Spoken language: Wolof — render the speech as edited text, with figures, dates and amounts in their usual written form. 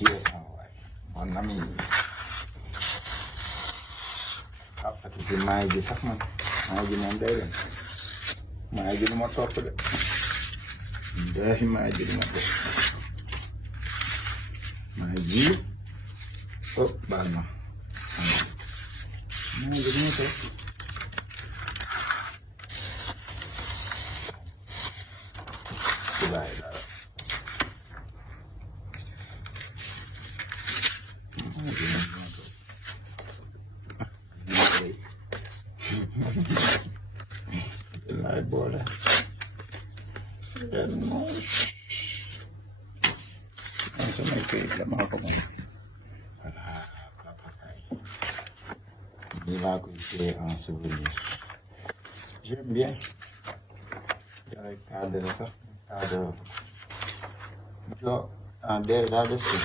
kii sama waay mon ami xàppati ci maay ji sax man maay ji moom day dem maay ji du ma topp de day maay ji du ma topp maay ji oh baal ma maay ji du ma topp ci bàyyi dara laay boole ren moom man samay këyit la maa ko moom voilà papakaay nii laa koy téye en souvenir j'aime bien jaay cadre sax cadre jo en déjà dessus